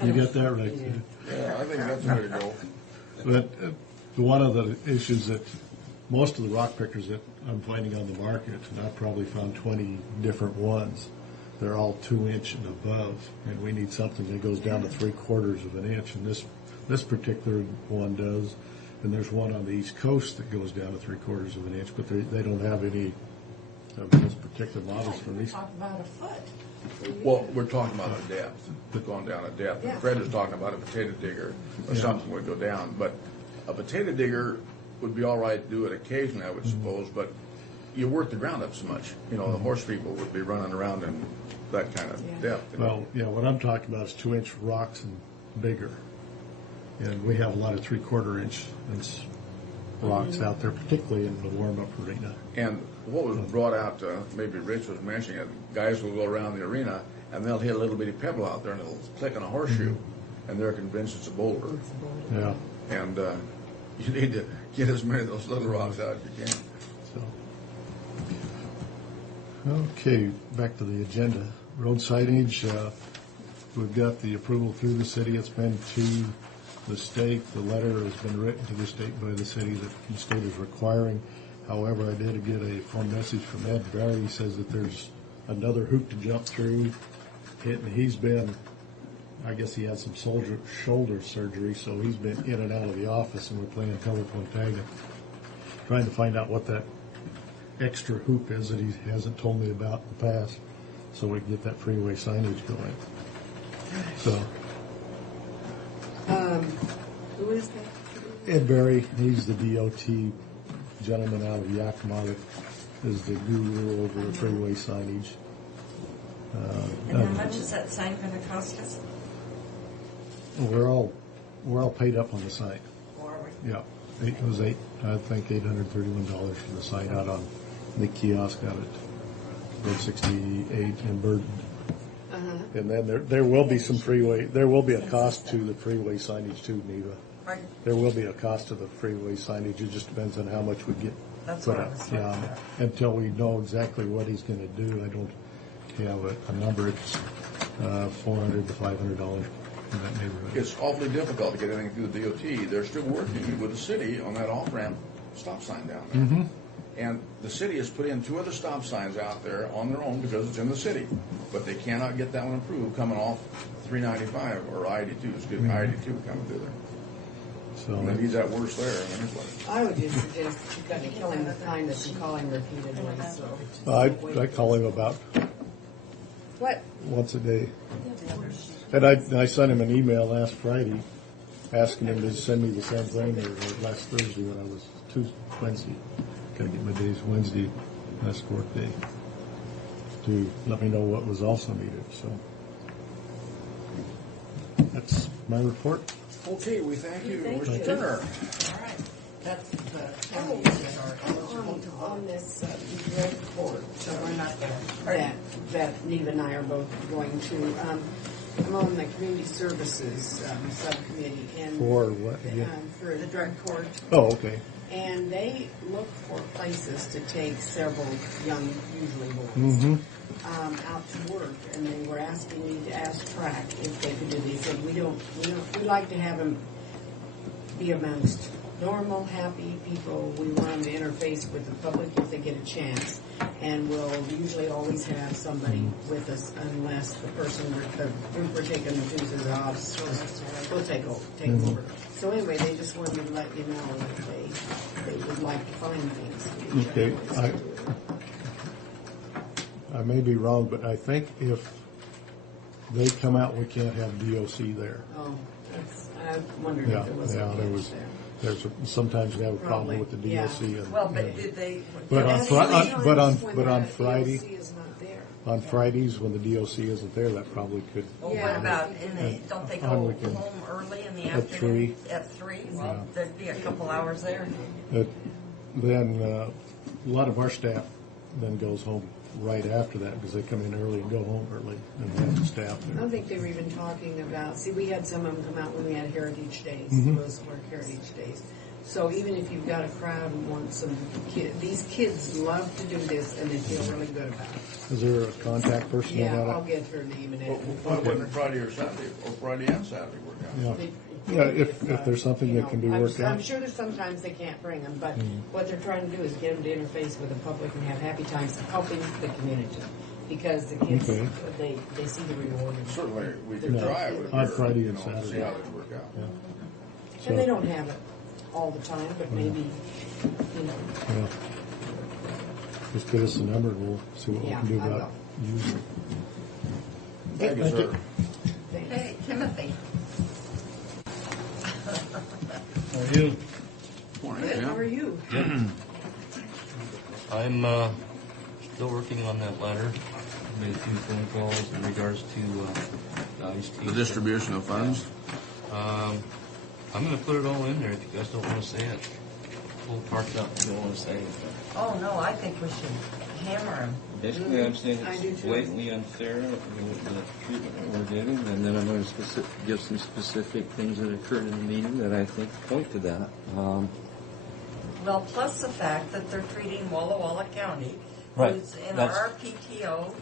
You get that right. Yeah, I think that's the way to go. But one of the issues that most of the rock pickers that I'm finding on the market, and I've probably found 20 different ones, they're all 2-inch and above, and we need something that goes down to 3/4 of an inch, and this particular one does. And there's one on the East Coast that goes down to 3/4 of an inch, but they don't have any of those particular models for these. talk about a foot. Well, we're talking about a depth, going down a depth. Yeah. Fred is talking about a potato digger or something would go down, but a potato digger would be all right to do it occasionally, I would suppose, but you work the ground up so much. You know, the horse people would be running around in that kind of depth. you know. Well, yeah, what I'm talking about is 2-inch rocks and bigger. And we have a lot of 3/4 inch rocks out there, particularly in the warm-up arena. And what was brought out, maybe Rich was mentioning it, guys will go around the arena and they'll hit a little bitty pebble out there, and it'll click on a horseshoe, and they're convinced it's a boulder. Yeah. And you need to get as many of those little rocks out as you can. So. Okay, back to the agenda. Road signage, we've got the approval through the city. It's been to the state. The letter has been written to the state by the city that the state is requiring. However, I did get a phone message from Ed Barry. He says that there's another hoop to jump through. He's been, I guess he had some shoulder surgery, so he's been in and out of the office, and we're playing telephone tag, trying to find out what that extra hoop is that he hasn't told me about in the past, so we can get that freeway signage going. So, Who is that? Ed Barry, he's the DOT gentleman out of Yakima that is the guru over the freeway signage. And how much is that sign gonna cost us? We're all paid up on the sign. Or are we? Yeah, it was I think $831 for the sign out on the kiosk out at Road 68 in Burton. And then there will be some freeway. There will be a cost to the freeway signage too, Neva. Pardon? There will be a cost to the freeway signage. It just depends on how much we get That's put what I up. was looking Yeah, for. until we know exactly what he's going to do, I don't have a number. It's $400 to $500 in that neighborhood. It's awfully difficult to get anything through the DOT. They're still working with the city on that off-ramp stop sign down there. And the city has put in 2 other stop signs out there on their own because it's in the city. But they cannot get that one approved coming off 395 or I-82, excuse me, I-82 coming through there. So And he's at worse there in any place. I would just suggest you got to kill him with kindness and call him repeatedly, so. I call him about What? once a day. And I sent him an email last Friday asking him to send me the same thing, or last Thursday when I was Wednesday. Gotta get my days Wednesday, last work day, to let me know what was also needed, so. That's my report. Okay, we thank you. Thank Mr. you. Turner. All right. That's the counties that are eligible to vote. On this red court, So we're not there. that Neva and I are both going to, I'm on the community services subcommittee and. For what again? For the drug court. Oh, okay. And they look for places to take several young, usually boys, out to work. And they were asking me to ask Track if they could do these. They said, we'd like to have them be amongst normal, happy people. We want them to interface with the public if they get a chance. And we'll usually always have somebody with us unless the group we're taking to is off. So we'll take over. So anyway, they just wanted me to let you know that they would like to find things. Okay, I may be wrong, but I think if they come out, we can't have DOC there. Oh, I wondered if there was a catch there. Sometimes we have a problem Probably, with the yeah. DOC. And, Well, but did they? But on That's sometimes when on the Friday, DOC is not there. on Fridays when the DOC isn't there, that probably could. Well, Yeah. what about, don't they go On weekend. home early in the At afternoon? 3. At 3? Well, there'd be a couple hours there. Then a lot of our staff then goes home right after that because they come in early and go home early and have the staff I there. don't think they were even talking about, we had some of them come out when we had Heritage Days, those were Heritage Days. So even if you've got a crowd and want some these kids love to do this and they feel really good about it. Is there a contact person Yeah, about I'll it? get her name and Well, why wouldn't Friday or Saturday, or Friday and Saturday work out? Yeah. Yeah, if there's something that can be worked I'm out. sure there's sometimes they can't bring them, but what they're trying to do is get them to interface with the public and have happy times helping the community. Because the kids, Okay. they see the reward. Certainly, we They're could just- try it with On her, Friday and see Saturday. how they work out. And they don't have it all the time, but maybe, Yeah. Just get us the number and we'll see what we Yeah, can do I about using it. Thank you, Thank you. sir. thanks. Hey, Timothy. How are you? Morning, Good, Tim. how are you? I'm still working on that letter. Made a few phone calls in regards to iced tea. The distribution of funds? I'm going to put it all in there if you guys don't want to say it. Whole part's up. You don't want to say it. Oh, no, I think we should hammer him. Basically, I'm saying I do it's too. blatantly unfair, the treatment that we're getting, and then I'm going to give some specific things that occurred in the meeting that I think point to that. Well, plus the fact that they're treating Walla Walla County, Right. who's in That's- our PTO,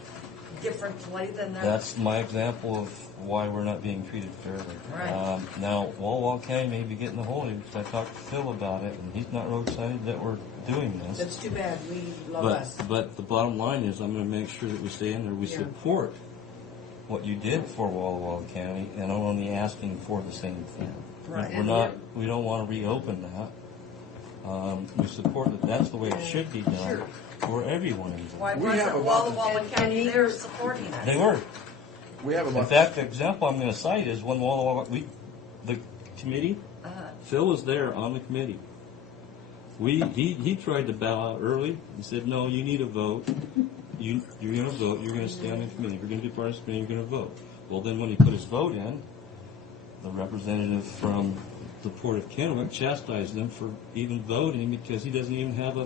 differently than that. That's my example of why we're not being treated fairly. Right. Now, Walla Walla County may be getting a hold of you, because I talked to Phil about it, and he's not real excited that we're doing this. That's too bad. We love us. But the bottom line is, I'm going to make sure that we stay in there, we Yeah. support what you did for Walla Walla County, and I'm only asking for the same thing. Right. We're not, we don't want to reopen that. We support that that's the way it should be done for everyone involved. Why We have wasn't about- Walla Walla County there supporting us? They were. We have In about, fact, the example I'm going to cite is when Walla Walla, the committee, Uh-huh. Phil was there on the committee. He tried to bow out early. He said, "No, you need a vote. You're going to vote. You're going to stay on the committee. You're going to be part of the committee. You're going to vote." Well, then when he put his vote in, the representative from the Port of Kennewick chastised him for even voting because he doesn't even have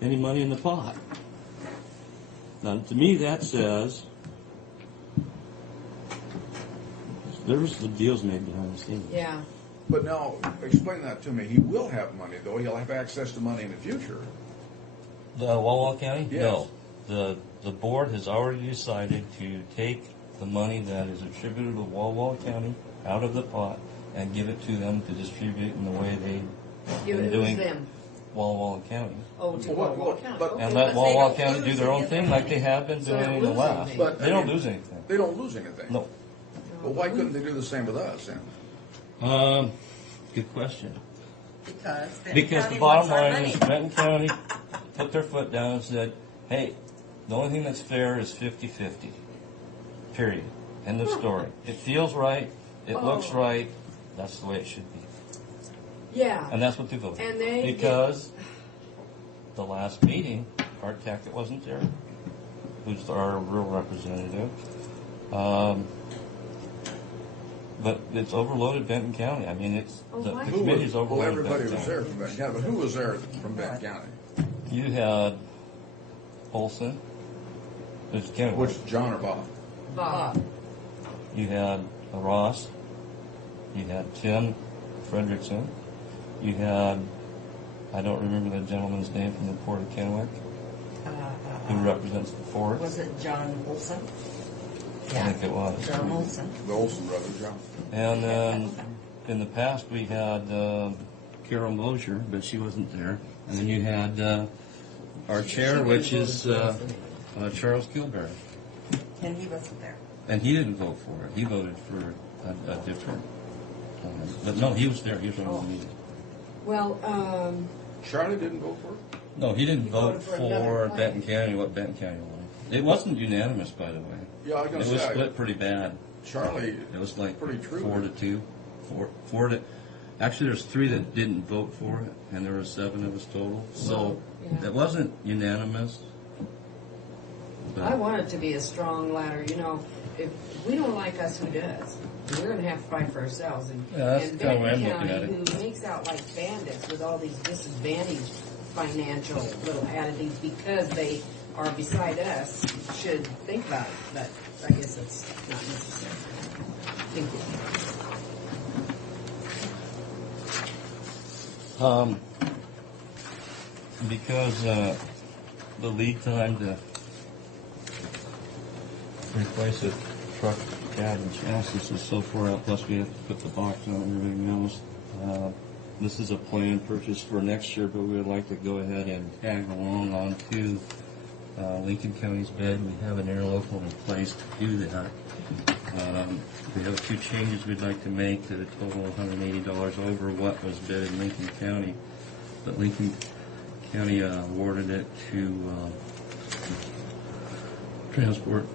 any money in the pot. Now, to me, that says there's the deals made behind the scenes. Yeah. but now, explain that to me. He will have money, though. He'll have access to money in the future. The Walla Walla County? Yes. No. The board has already decided to take the money that is attributed to Walla Walla County out of the pot and give it to them to distribute in the way Give it they're to doing them. Walla Walla County. Oh, to Well, Walla Walla but- County. but- Okay. And let but Walla they Walla don't County lose do their own anything. thing like they have been So they doing don't in the lose last. anything. But, They I don't mean, lose anything. They don't lose anything. No. Well, why couldn't they do the same with us then? Good question. Because Benton Because County the bottom wants our line money. is Benton County put their foot down and said, hey, the only thing that's fair is 50-50. Period. End of story. It feels right. It looks right. That's the way it should be. Yeah. And that's what they voted. And they because the last meeting, Art Tackett wasn't there, who's our real representative. But it's overloaded Benton County. I mean, it's Oh, the why? committee's Well, overloaded everybody Benton was County. there from Benton County, but who was there from Benton County? You had Olson, who's Kennewick. Which, John or Bob? Bob. You had Ross. You had Tim Frederickson. You had, I don't remember the gentleman's name from the Port of Kennewick, who represents the fort. Was it John Olson? I think it was. John Olson. The Olsen brothers, John. And then in the past we had Carol Mosier, but she wasn't there. And then you had our chair, which is Charles Gilberry. And he wasn't there. And he didn't vote for it. He voted for a different. But no, he was there. He was on the meeting. Well, Charlie didn't vote for it? No, he didn't He vote voted for another for plan. Benton County, what Benton County wanted. It wasn't unanimous, by the way. Yeah, I was It going to was say, split pretty bad. Charlie, It was like pretty true. 4-2. Four to. Actually, there's 3 that didn't vote for it, and there were 7 of us total. So Yeah. it wasn't unanimous. But I want it to be a strong ladder. You know, if we don't like us, who does? We're going to have to fight for ourselves. And, Yeah, that's and kinda the way I'm Benton looking at County, who makes out like bandits with all these disadvantaged financial little entities because they are beside us, should think about it. But I guess it's not necessary. Thank you. Because the lead time to replace a truck, cab, and chassis is so far out, plus we have to put the box on and everything else. This is a planned purchase for next year, but we would like to go ahead and tag along onto Lincoln County's bid. We have an interlocal in place to do that. We have a few changes we'd like to make to the total of $180 over what was bid in Lincoln County. But Lincoln County awarded it to Transport.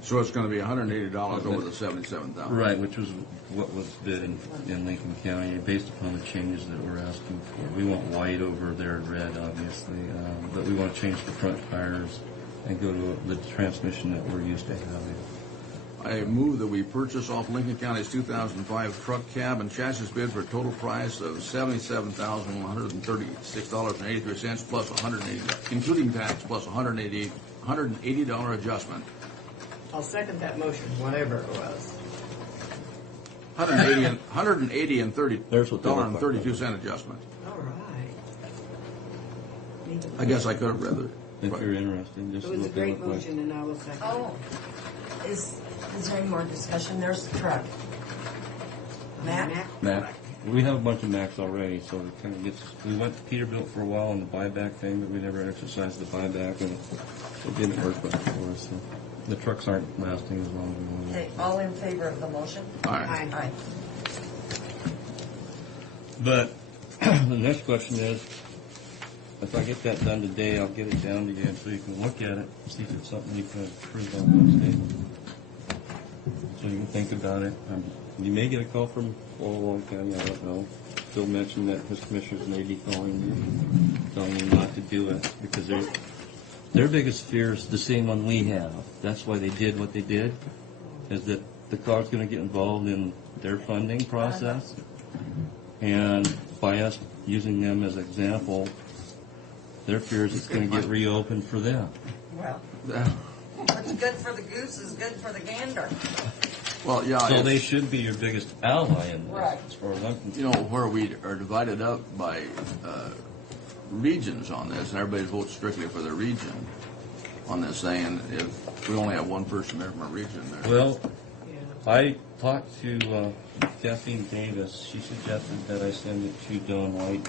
So it's going to be $180 over the $77,000. Right, which was what was bid in Lincoln County, based upon the changes that we're asking for. We want white over their red, obviously, but we want to change the front tires and go to the transmission that we're used to having. I move that we purchase off Lincoln County's 2005 truck cab and chassis bid for a total price of $77,136.83 plus 180, including tax, plus $180 $180 adjustment. I'll second that motion, whatever it was. $180 and There's what they look like. $32 adjustment. All right. I guess I could have read it. If you're interested, just It was a what they great look like. motion, and I will second it. Oh, is there any more discussion? There's the truck. Matt? Mac. We have a bunch of Macs already, so it kind of gets. We went to Peterbilt for a while on the buyback thing, but we never exercised the buyback, and it didn't work much for us. So the trucks aren't lasting as long as we want. Okay, all in favor of the motion? Aye. Aye. But the next question is, if I get that done today, I'll get it down to you so you can look at it, see if it's something you can approve on Wednesday. So you can think about it. You may get a call from Ottawa County, I don't know. Phil mentioned that his commissioners may be calling you, telling you not to do it because their biggest fear is the same one we have. That's why they did what they did, is that the COG's going to get involved in their funding process. And by us using them as an example, their fear is it's going to get reopened for them. Well, what's good for the goose is good for the gander. Well, yeah. So they should be your biggest ally in this, Right. as far as I'm concerned. You know, where we are divided up by regions on this, and everybody votes strictly for their region on this thing, and if we only have one person there from a region there. Well, I talked to Kathleen Davis. She suggested that I send it to Don White,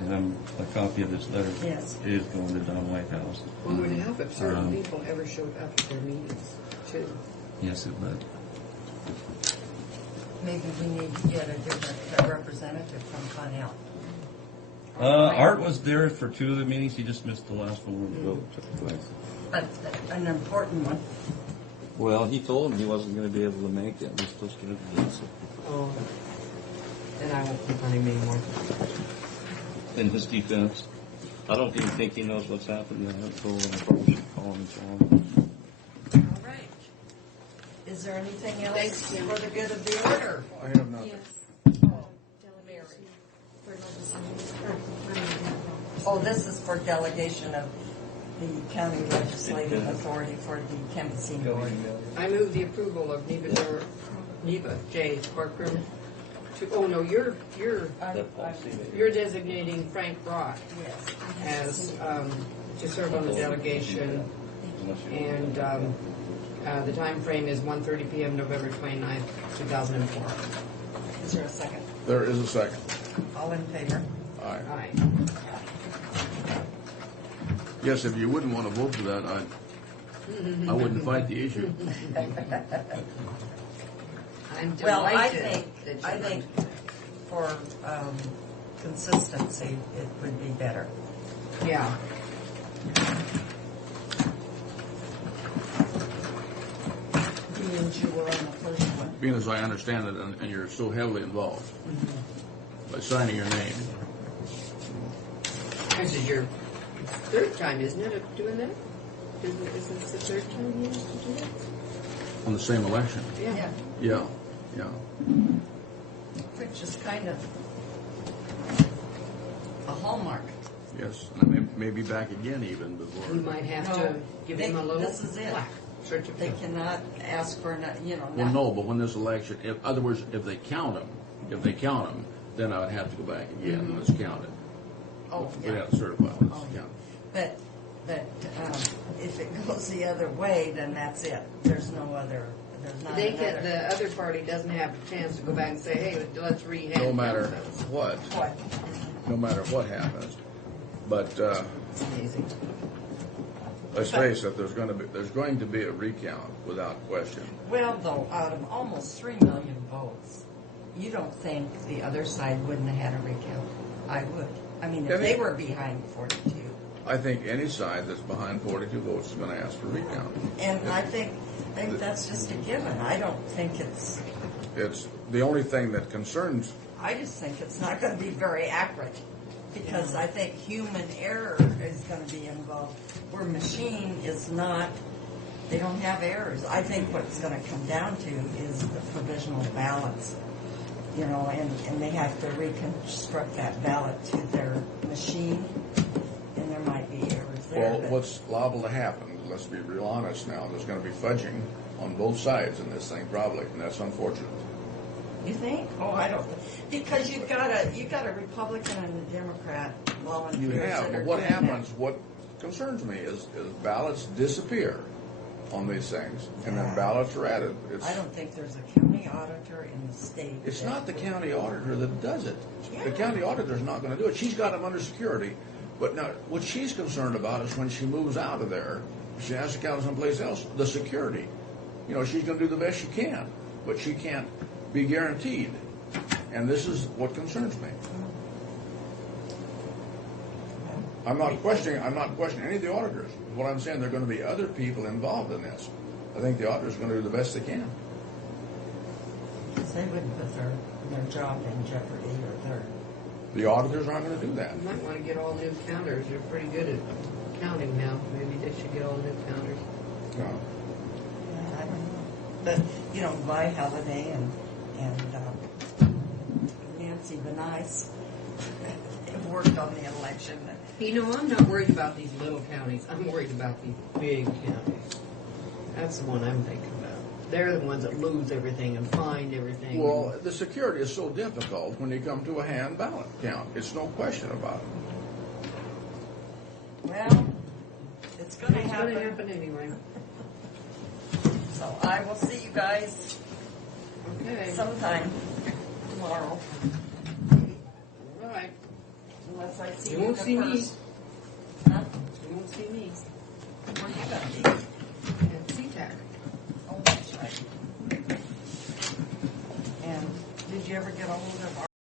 and a copy of this letter Yes. is going to Don White House. Well, it would help if certain people ever showed up at their meetings, too. Yes, it would. Maybe we need to get a different representative from Connell. Art was there for 2 of the meetings. He just missed the last one where the vote took place. But an important one. Well, he told him he wasn't going to be able to make it. We're supposed to do this. Oh, then I won't pick on him anymore. In his defense, I don't even think he knows what's happened yet. So I probably should call him and tell him. All right. Is there anything else for the good of the order? I have nothing. Oh, this is for delegation of the county legislative authority for the Kempsey Board. I move the approval of Neva J. Corcoran to, oh no, you're designating Frank Brock Yes. as, to serve on the delegation, and the time frame is 1:30 p.m. November 29th, 2004. Is there a second? There is a second. All in favor? Aye. Aye. Yes, if you wouldn't want to vote for that, I wouldn't fight the issue. I'm Well, I delighted that you think for consistency, it would be better. Yeah. Being you were on the first one. Being as I understand it, and you're so heavily involved by signing your name. This is your third time, isn't it, of doing that? Isn't this the third time you used to do that? On the same election. Yeah. Yeah, yeah. Which is kind of a hallmark. Yes, and I may be back again even before. We might have No, to give them a little this is it. plaque. They Certificate. cannot ask for, Well, no, but when this election, in other words, if they count them, then I would have to go back again when it's counted. Oh, We'd yeah. have to certify when it's Oh, yeah. counted. But if it goes the other way, then that's it. There's no other, there's not They can, another. the other party doesn't have a chance to go back and say, hey, let's rehand. No matter those. what, What? no matter what happens. But It's amazing. let's face it, there's going to be a recount without question. Well, though, out of almost 3 million votes, you don't think the other side wouldn't have had a recount? I would. I mean, if they were behind 42. I think any side that's behind 42 votes is going to ask for recount. And I think that's just a given. I don't think it's, It's the only thing that concerns. I just think it's not going to be very accurate. Because I think human error is going to be involved. Where machine is not, they don't have errors. I think what it's going to come down to is the provisional ballots. And they have to reconstruct that ballot to their machine, and there might be errors there. Well, what's liable to happen let's be real honest now, there's gonna be fudging on both sides in this thing probably, and that's unfortunate. You think? Oh, I don't, because you've got a Republican and a Democrat volunteers. You have, that but are what doing that. happens, what concerns me is ballots disappear on these things, and then ballots are added. I don't think there's a county auditor in the state. It's that not the would- county auditor that does it. The Yeah. county auditor's not gonna do it. She's got them under security, but now, what she's concerned about is when she moves out of there, she has to go someplace else, the security. You know, she's gonna do the best she can, but she can't be guaranteed. And this is what concerns me. I'm not questioning any of the auditors. What I'm saying, there are gonna be other people involved in this. I think the auditor's gonna do the best they can. They wouldn't put their job in jeopardy or their. The auditors aren't gonna do that. You might want to get all new counters. You're pretty good at counting now. Maybe they should get all new counters. No. I don't know. But, you know, Vi Halliday and Nancy Benice have worked on the election. You know, I'm not worried about these little counties. I'm worried about these big counties. That's the one I'm thinking about. They're the ones that lose everything and find everything. Well, the security is so difficult when you come to a hand ballot count. It's no question about it. Well, it's going to It's going to happen. happen anyway. So I will see you guys Okay. sometime tomorrow, All right. unless I see You you won't see me. first. Huh? You won't see me. Where you gonna be? At SeaTac. Oh, that's right. And did you ever get a hold of